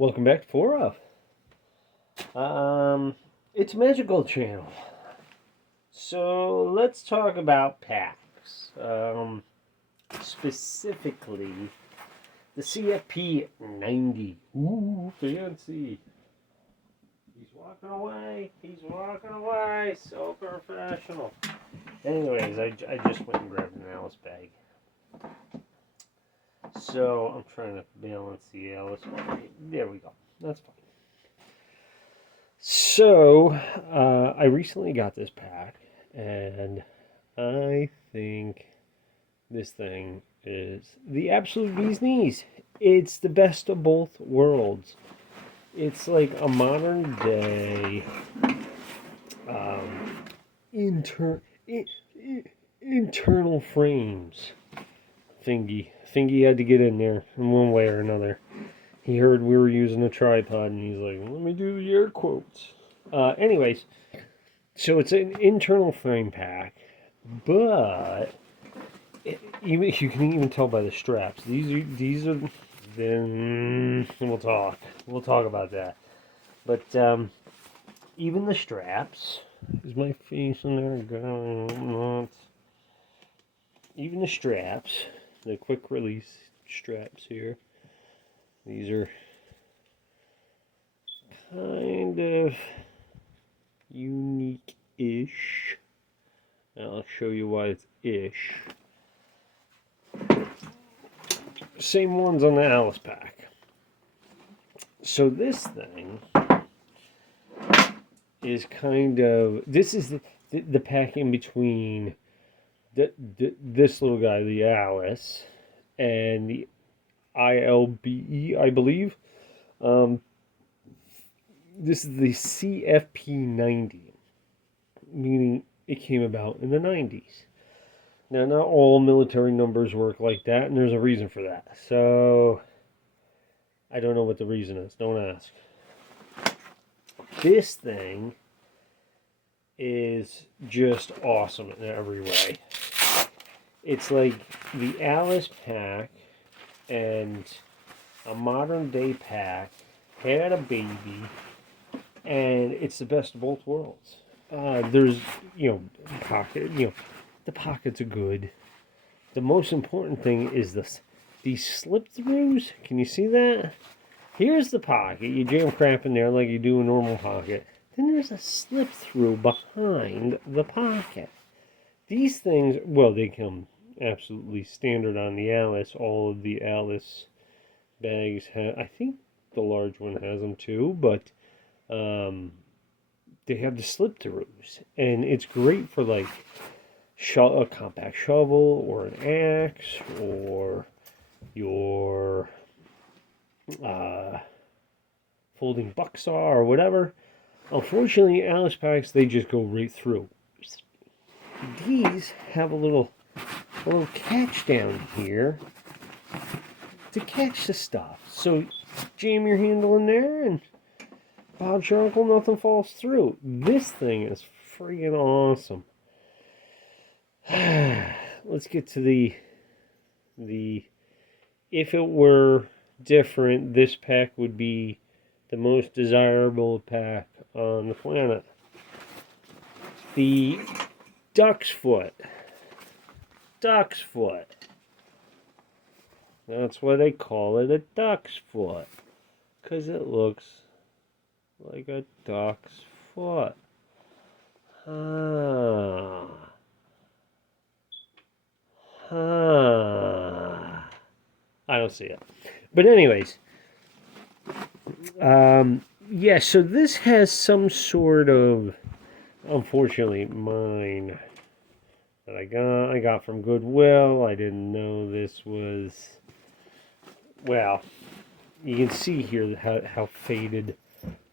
Welcome back to 4 of. It's Magical Channel. So let's talk about packs. Specifically, the CFP-90. Ooh, fancy. He's walking away. He's walking away. So professional. Anyways, I just went and grabbed an Alice bag. So I'm trying to balance the Alice bag. There we go. That's fine. So, I recently got this pack, and I think this thing is the absolute bee's knees. It's the best of both worlds. It's like a modern day um, inter, internal frames thingy. Thingy had to get in there in one way or another. He heard we were using a tripod, and he's like, let me do the air quotes. Anyways, so it's an internal frame pack, but even you can even tell by the straps. These are. Then we'll talk about that. But even the straps. Is my face in there? Not. Even the straps, the quick release straps here. These are kind of unique-ish. I'll show you why it's ish. Same ones on the Alice pack. So this thing is kind of, this is the pack in between this little guy, the Alice, and the ILBE, I believe. This is the CFP-90, meaning it came about in the 90s. Now, not all military numbers work like that, and there's a reason for that. So, I don't know what the reason is. Don't ask. This thing is just awesome in every way. It's like the Alice pack and a modern day pack had a baby, and it's the best of both worlds. There's, pocket, the pockets are good. The most important thing is these slip throughs. Can you see that? Here's the pocket. You jam crap in there like you do a normal pocket. Then there's a slip through behind the pocket. These things, well, they come absolutely standard on the Alice. All of the Alice bags have, I think the large one has them too, but they have the slip throughs, and it's great for like a compact shovel or an axe or your folding buck saw or whatever. Unfortunately, Alice packs, they just go right through. These have a little catch down here to catch the stuff. So jam your handle in there and Bob's your uncle, nothing falls through. This thing is freaking awesome. Let's get to the if it were different, this pack would be the most desirable pack on the planet. The duck's foot. Duck's foot. That's why they call it a duck's foot. Because it looks like a duck's foot. I don't see it. But anyways, yeah, so this has some sort of, unfortunately, mine that I got from Goodwill. I didn't know this was, well, you can see here how faded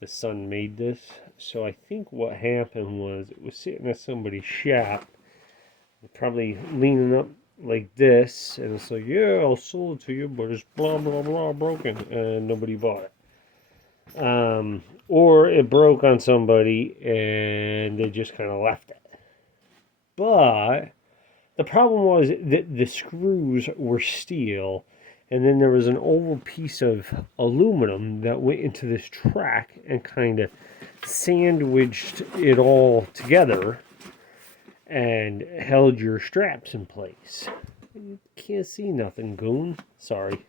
the sun made this. So I think what happened was it was sitting at somebody's shop, probably leaning up like this, and it's like, yeah, I'll sell it to you, but it's blah blah blah broken, and nobody bought it. Or it broke on somebody and they just kind of left it. But the problem was that the screws were steel and then there was an oval piece of aluminum that went into this track and kind of sandwiched it all together and held your straps in place. You can't see nothing, goon. Sorry.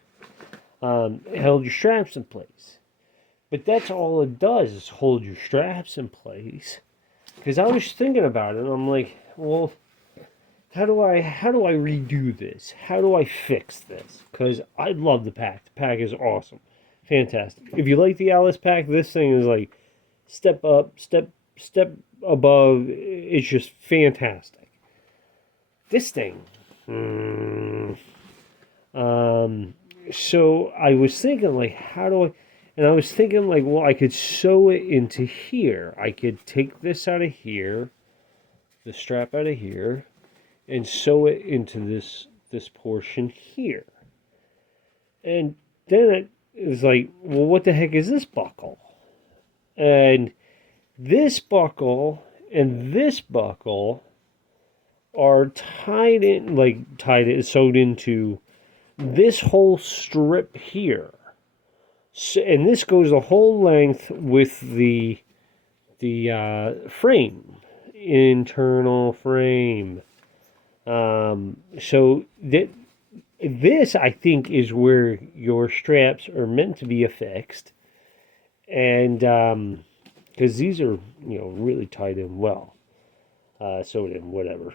Held your straps in place. But that's all it does is hold your straps in place. Because I was thinking about it, and I'm like, well, how do I redo this? How do I fix this? Because I love the pack. The pack is awesome, fantastic. If you like the Alice pack, this thing is like step up, step above. It's just fantastic. This thing. So I was thinking, like, how do I? And I was thinking, like, well, I could sew it into here. I could take this out of here, the strap out of here, and sew it into this portion here. And then it was like, well, what the heck is this buckle? And this buckle and this buckle are tied in, sewed into this whole strip here. So, and this goes the whole length with the frame, internal frame. So this I think is where your straps are meant to be affixed, and because these are really tied in well, sewed in whatever.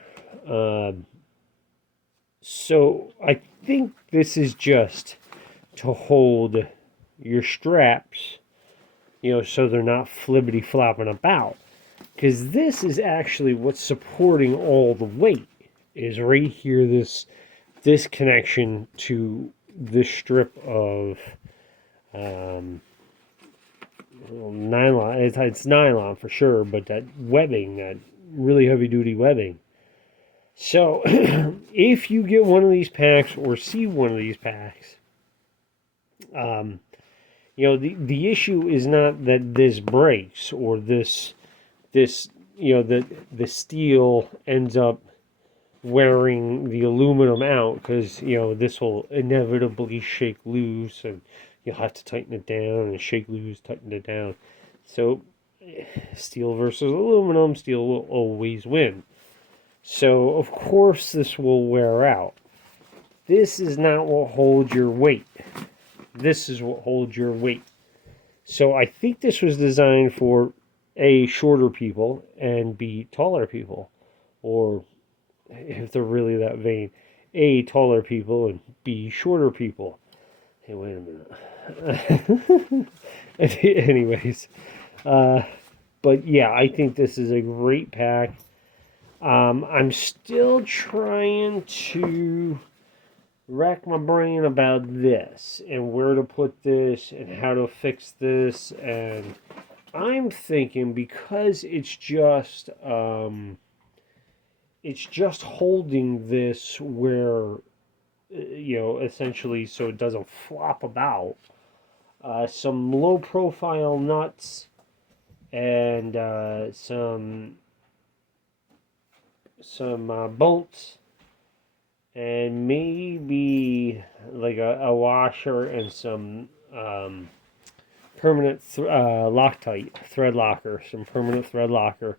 So I think this is just to hold your straps, so they're not flippity flopping about. Because this is actually what's supporting all the weight, is right here, this connection to this strip of nylon. It's nylon for sure, but that webbing, that really heavy duty webbing. So if you get one of these packs or see one of these packs, the issue is not that this breaks or this the steel ends up wearing the aluminum out, because this will inevitably shake loose and you'll have to tighten it down and shake loose, tighten it down. So steel versus aluminum, steel will always win. So of course this will wear out. This is not what holds your weight. This is what holds your weight. So I think this was designed for A, shorter people, and B, taller people. Or if they're really that vain, A, taller people, and B, shorter people. Hey, wait a minute. Anyways, but yeah, I think this is a great pack. I'm still trying to rack my brain about this and where to put this and how to fix this. And I'm thinking, because it's just holding this where, essentially so it doesn't flop about, some low profile nuts and some bolts, and maybe like a washer and some permanent Loctite thread locker, some permanent thread locker.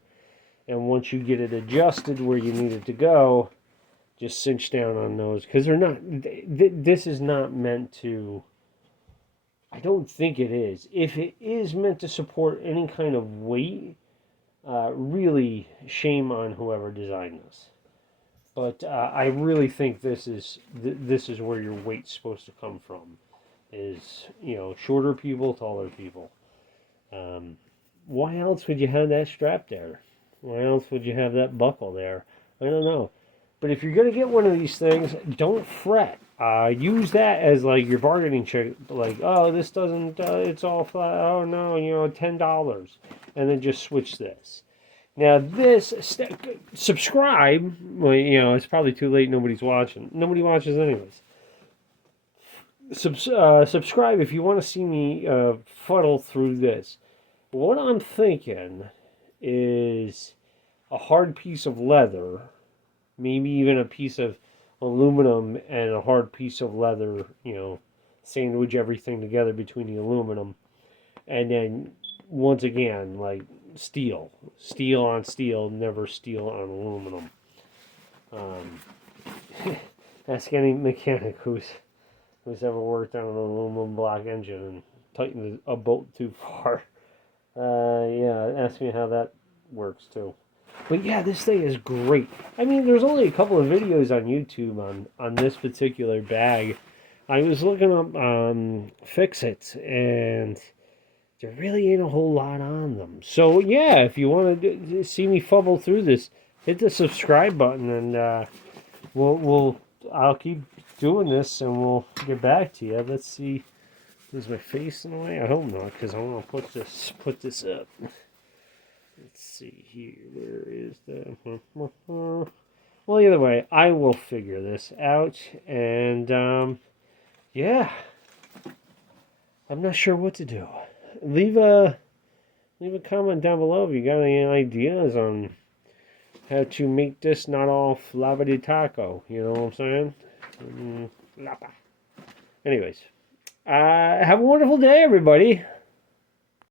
And once you get it adjusted where you need it to go, just cinch down on those, because they're not. This is not meant to. I don't think it is. If it is meant to support any kind of weight, really shame on whoever designed this. But I really think this is where your weight's supposed to come from. Is shorter people, taller people. Why else would you have that strap there? Why else would you have that buckle there? I don't know. But if you're going to get one of these things, don't fret. Use that as like your bargaining chip. Like, oh, this doesn't, it's all flat. Oh, no, $10. And then just switch this. Now this, subscribe. Well, it's probably too late. Nobody's watching. Nobody watches anyways. Subscribe if you want to see me fuddle through this. What I'm thinking is a hard piece of leather, maybe even a piece of aluminum and a hard piece of leather, sandwich everything together between the aluminum. And then, once again, like steel. Steel on steel, never steel on aluminum. Ask any mechanic who's ever worked on an aluminum block engine and tightened a bolt too far. Yeah, ask me how that works too. But yeah, this thing is great. I mean, there's only a couple of videos on YouTube on this particular bag. I was looking up fix-its, and there really ain't a whole lot on them. So yeah, if you want to see me fumble through this, hit the subscribe button, and I'll keep doing this, and we'll get back to you. Let's see. Is my face in the way? I hope not, because I want to put this up. Let's see here. Where is the? Well, either way, I will figure this out, and yeah, I'm not sure what to do. Leave a comment down below if you got any ideas on how to make this not all flabby taco. You know what I'm saying? Anyways, have a wonderful day, everybody.